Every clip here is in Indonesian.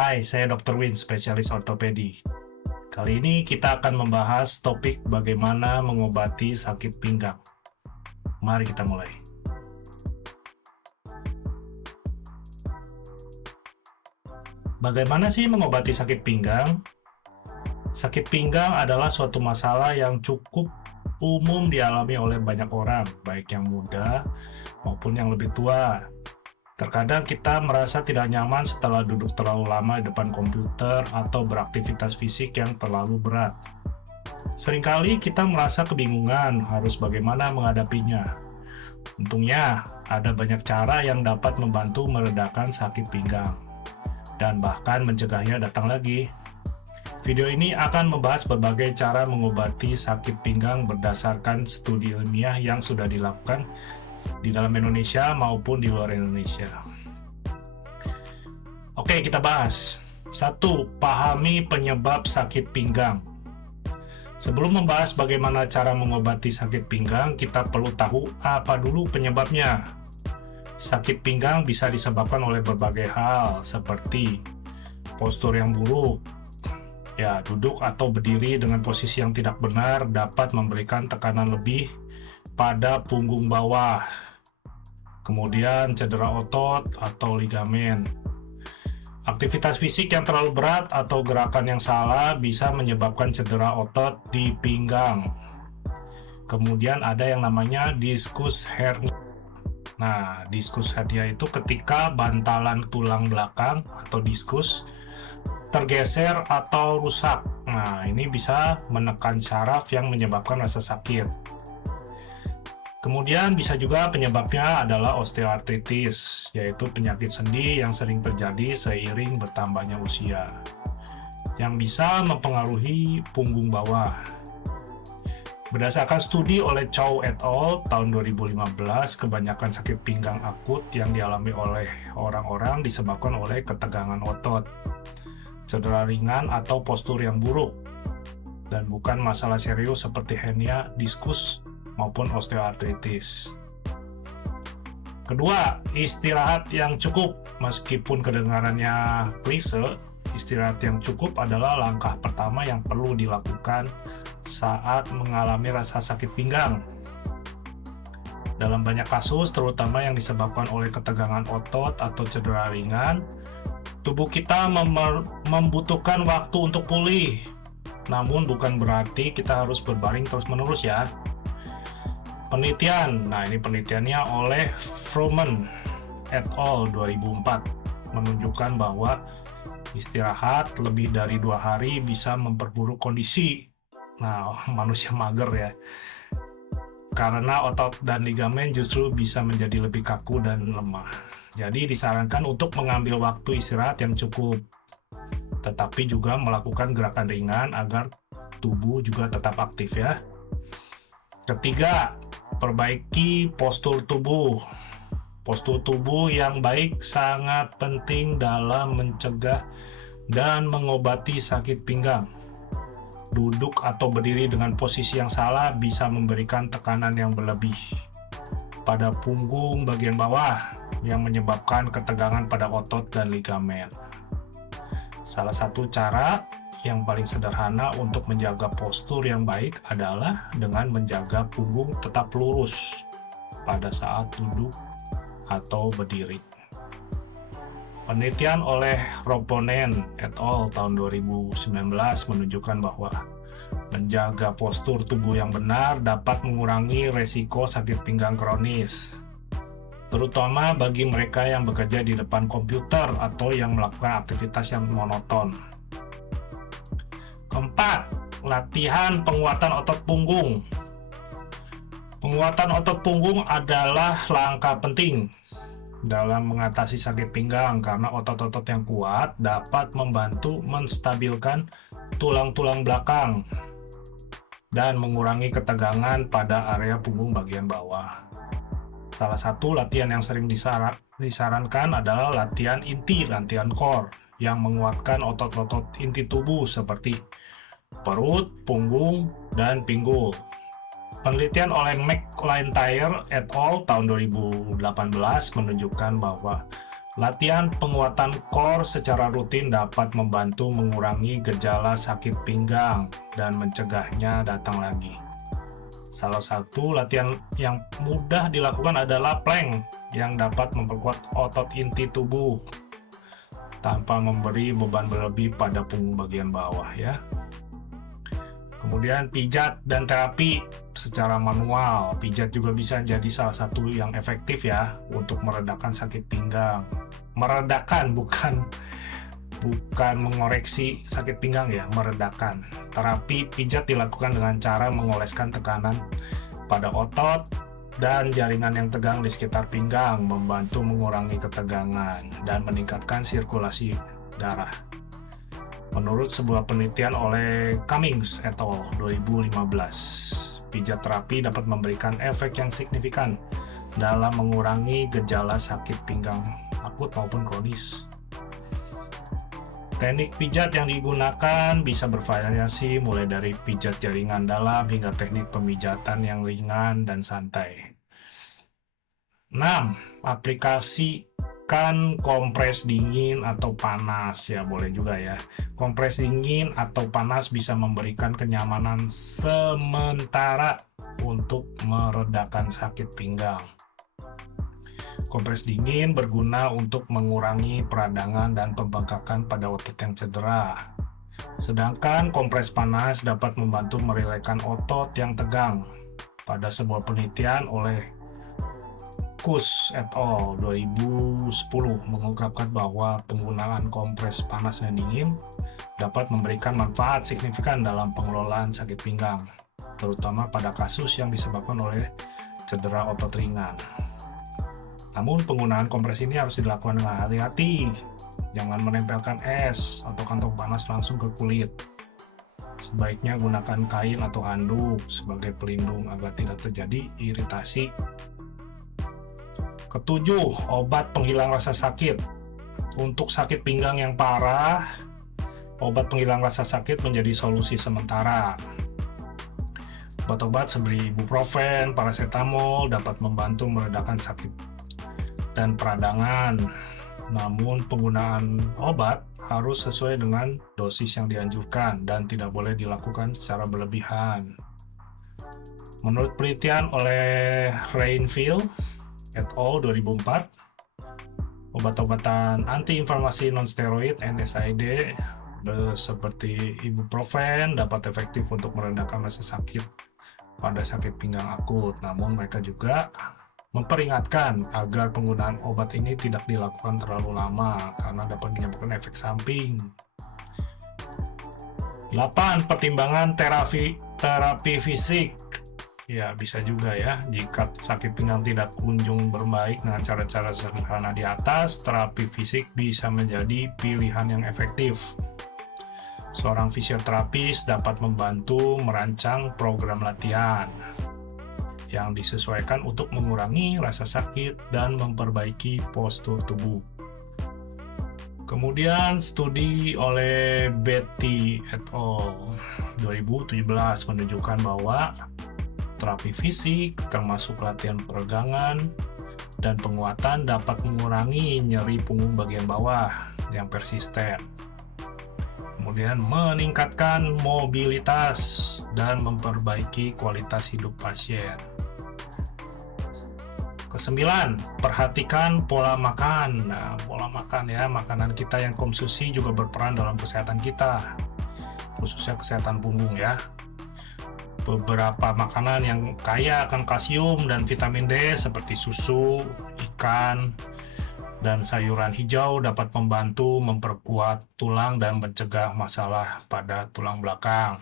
Hai, saya Dr. Win, spesialis ortopedi. Kali ini kita akan membahas topik bagaimana mengobati sakit pinggang. Mari kita mulai. Bagaimana sih mengobati sakit pinggang? Sakit pinggang adalah suatu masalah yang cukup umum dialami oleh banyak orang, baik yang muda maupun yang lebih tua. Terkadang kita merasa tidak nyaman setelah duduk terlalu lama di depan komputer atau beraktivitas fisik yang terlalu berat. Seringkali kita merasa kebingungan harus bagaimana menghadapinya. Untungnya, ada banyak cara yang dapat membantu meredakan sakit pinggang dan bahkan mencegahnya datang lagi. Video ini akan membahas berbagai cara mengobati sakit pinggang berdasarkan studi ilmiah yang sudah dilakukan di dalam Indonesia maupun di luar Indonesia. Oke, kita bahas. 1. Pahami penyebab sakit pinggang. Sebelum membahas bagaimana cara mengobati sakit pinggang, kita perlu tahu apa dulu penyebabnya. Sakit pinggang bisa disebabkan oleh berbagai hal, seperti postur yang buruk. Duduk atau berdiri dengan posisi yang tidak benar dapat memberikan tekanan lebih pada punggung bawah. Kemudian cedera otot atau ligamen. Aktivitas fisik yang terlalu berat atau gerakan yang salah bisa menyebabkan cedera otot di pinggang. Kemudian ada yang namanya diskus hernia. Nah, diskus hernia itu ketika bantalan tulang belakang atau diskus tergeser atau rusak. Nah, ini bisa menekan saraf yang menyebabkan rasa sakit. Kemudian bisa juga penyebabnya adalah osteoartritis, yaitu penyakit sendi yang sering terjadi seiring bertambahnya usia, yang bisa mempengaruhi punggung bawah. Berdasarkan studi oleh Chow et al. Tahun 2015, kebanyakan sakit pinggang akut yang dialami oleh orang-orang disebabkan oleh ketegangan otot, cedera ringan atau postur yang buruk, dan bukan masalah serius seperti hernia, diskus, maupun osteoartritis. Kedua, istirahat yang cukup. Meskipun kedengarannya klise, istirahat yang cukup adalah langkah pertama yang perlu dilakukan saat mengalami rasa sakit pinggang. Dalam banyak kasus, terutama yang disebabkan oleh ketegangan otot atau cedera ringan, tubuh kita membutuhkan waktu untuk pulih. Namun bukan berarti kita harus berbaring terus-menerus ya. Penelitian, ini penelitiannya oleh Froman et al. 2004 menunjukkan bahwa istirahat lebih dari 2 hari bisa memperburuk kondisi. Manusia mager ya. Karena otot dan ligamen justru bisa menjadi lebih kaku dan lemah. Jadi disarankan untuk mengambil waktu istirahat yang cukup, tetapi juga melakukan gerakan ringan agar tubuh juga tetap aktif ya. Ketiga, perbaiki postur tubuh. Postur tubuh yang baik sangat penting dalam mencegah dan mengobati sakit pinggang. Duduk atau berdiri dengan posisi yang salah bisa memberikan tekanan yang berlebih pada punggung bagian bawah yang menyebabkan ketegangan pada otot dan ligamen. Salah satu cara yang paling sederhana untuk menjaga postur yang baik adalah dengan menjaga punggung tetap lurus pada saat duduk atau berdiri. Penelitian oleh Ropponen et al. Tahun 2019 menunjukkan bahwa menjaga postur tubuh yang benar dapat mengurangi resiko sakit pinggang kronis, terutama bagi mereka yang bekerja di depan komputer atau yang melakukan aktivitas yang monoton. Keempat, latihan penguatan otot punggung. Penguatan otot punggung adalah langkah penting dalam mengatasi sakit pinggang karena otot-otot yang kuat dapat membantu menstabilkan tulang-tulang belakang dan mengurangi ketegangan pada area punggung bagian bawah. Salah satu latihan yang sering disarankan adalah latihan inti, latihan core, yang menguatkan otot-otot inti tubuh seperti perut, punggung, dan pinggul. Penelitian oleh McIntyre et al. Tahun 2018 menunjukkan bahwa Latihan penguatan core secara rutin dapat membantu mengurangi gejala sakit pinggang dan mencegahnya datang lagi. Salah satu latihan yang mudah dilakukan adalah plank yang dapat memperkuat otot inti tubuh tanpa memberi beban berlebih pada punggung bagian bawah ya. Kemudian pijat dan terapi secara manual. Pijat juga bisa jadi salah satu yang efektif ya untuk meredakan sakit pinggang. Meredakan bukan mengoreksi sakit pinggang ya, meredakan. Terapi pijat dilakukan dengan cara mengoleskan tekanan pada otot dan jaringan yang tegang di sekitar pinggang, membantu mengurangi ketegangan dan meningkatkan sirkulasi darah. Menurut sebuah penelitian oleh Cummings et al. 2015, pijat terapi dapat memberikan efek yang signifikan dalam mengurangi gejala sakit pinggang akut maupun kronis. Teknik pijat yang digunakan bisa bervariasi mulai dari pijat jaringan dalam hingga teknik pemijatan yang ringan dan santai. 6. Aplikasikan kompres dingin atau panas ya, boleh juga ya. Kompres dingin atau panas bisa memberikan kenyamanan sementara untuk meredakan sakit pinggang. Kompres dingin berguna untuk mengurangi peradangan dan pembengkakan pada otot yang cedera. Sedangkan kompres panas dapat membantu merilekkan otot yang tegang. Pada sebuah penelitian oleh Kus et al. 2010 mengungkapkan bahwa penggunaan kompres panas dan dingin dapat memberikan manfaat signifikan dalam pengelolaan sakit pinggang, terutama pada kasus yang disebabkan oleh cedera otot ringan. Namun penggunaan kompres ini harus dilakukan dengan hati-hati. Jangan menempelkan es atau kantong panas langsung ke kulit. Sebaiknya gunakan kain atau handuk sebagai pelindung agar tidak terjadi iritasi. Ketujuh, obat penghilang rasa sakit. Untuk sakit pinggang yang parah, obat penghilang rasa sakit menjadi solusi sementara. Obat-obat seperti ibuprofen, paracetamol dapat membantu meredakan sakit dan peradangan. Namun penggunaan obat harus sesuai dengan dosis yang dianjurkan dan tidak boleh dilakukan secara berlebihan. Menurut penelitian oleh Rainfield et al. 2004, obat-obatan antiinflamasi non-steroid (NSAID) seperti ibuprofen dapat efektif untuk meredakan rasa sakit pada sakit pinggang akut. Namun mereka juga memperingatkan agar penggunaan obat ini tidak dilakukan terlalu lama karena dapat menyebabkan efek samping. 8. Pertimbangan terapi fisik. Ya, bisa juga ya, jika sakit pinggang tidak kunjung berbaik dengan cara-cara sederhana di atas, terapi fisik bisa menjadi pilihan yang efektif. Seorang fisioterapis dapat membantu merancang program latihan yang disesuaikan untuk mengurangi rasa sakit dan memperbaiki postur tubuh. Kemudian studi oleh Betty et al. 2017 menunjukkan bahwa terapi fisik termasuk latihan peregangan dan penguatan dapat mengurangi nyeri punggung bagian bawah yang persisten. Kemudian meningkatkan mobilitas dan memperbaiki kualitas hidup pasien. Kesembilan, perhatikan pola makan. Nah, pola makan ya, makanan kita yang konsumsi juga berperan dalam kesehatan kita, khususnya kesehatan punggung ya. Beberapa makanan yang kaya akan kalsium dan vitamin D seperti susu, ikan, dan sayuran hijau dapat membantu memperkuat tulang dan mencegah masalah pada tulang belakang.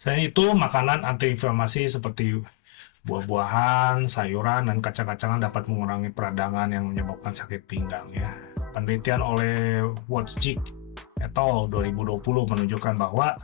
Selain itu, makanan antiinflamasi seperti buah-buahan, sayuran, dan kacang-kacangan dapat mengurangi peradangan yang menyebabkan sakit pinggang ya. Penelitian oleh Wojcik et al. 2020 menunjukkan bahwa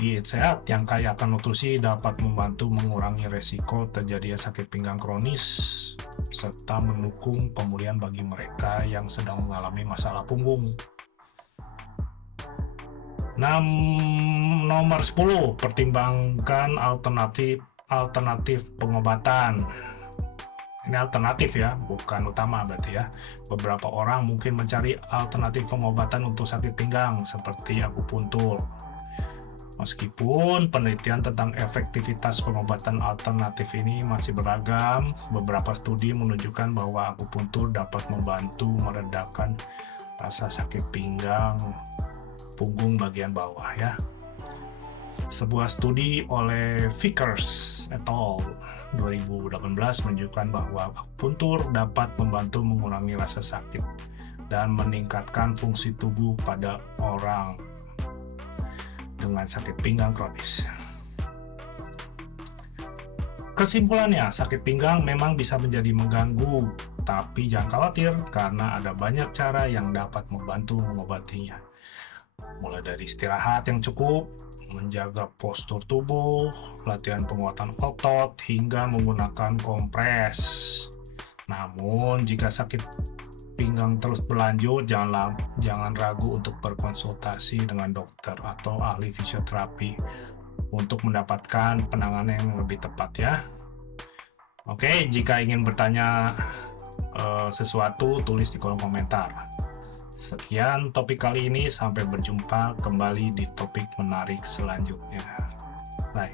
diet sehat yang kaya akan nutrisi dapat membantu mengurangi resiko terjadinya sakit pinggang kronis serta mendukung pemulihan bagi mereka yang sedang mengalami masalah punggung. Nomor 10, pertimbangkan alternatif pengobatan. Ini alternatif ya, bukan utama berarti ya. Beberapa orang mungkin mencari alternatif pengobatan untuk sakit pinggang seperti akupuntur. Meskipun penelitian tentang efektivitas pengobatan alternatif ini masih beragam, beberapa studi menunjukkan bahwa akupuntur dapat membantu meredakan rasa sakit pinggang punggung bagian bawah ya. Sebuah studi oleh Vickers et al. 2018 menunjukkan bahwa akupuntur dapat membantu mengurangi rasa sakit dan meningkatkan fungsi tubuh pada orang dengan sakit pinggang kronis. Kesimpulannya, sakit pinggang memang bisa menjadi mengganggu, tapi jangan khawatir karena ada banyak cara yang dapat membantu mengobatinya. Mulai dari istirahat yang cukup, menjaga postur tubuh, latihan penguatan otot, hingga menggunakan kompres. Namun, jika sakit pinggang terus berlanjut, jangan ragu untuk berkonsultasi dengan dokter atau ahli fisioterapi untuk mendapatkan penanganan yang lebih tepat ya. Oke, jika ingin bertanya sesuatu, tulis di kolom komentar. Sekian topik kali ini, sampai berjumpa kembali di topik menarik selanjutnya. Bye.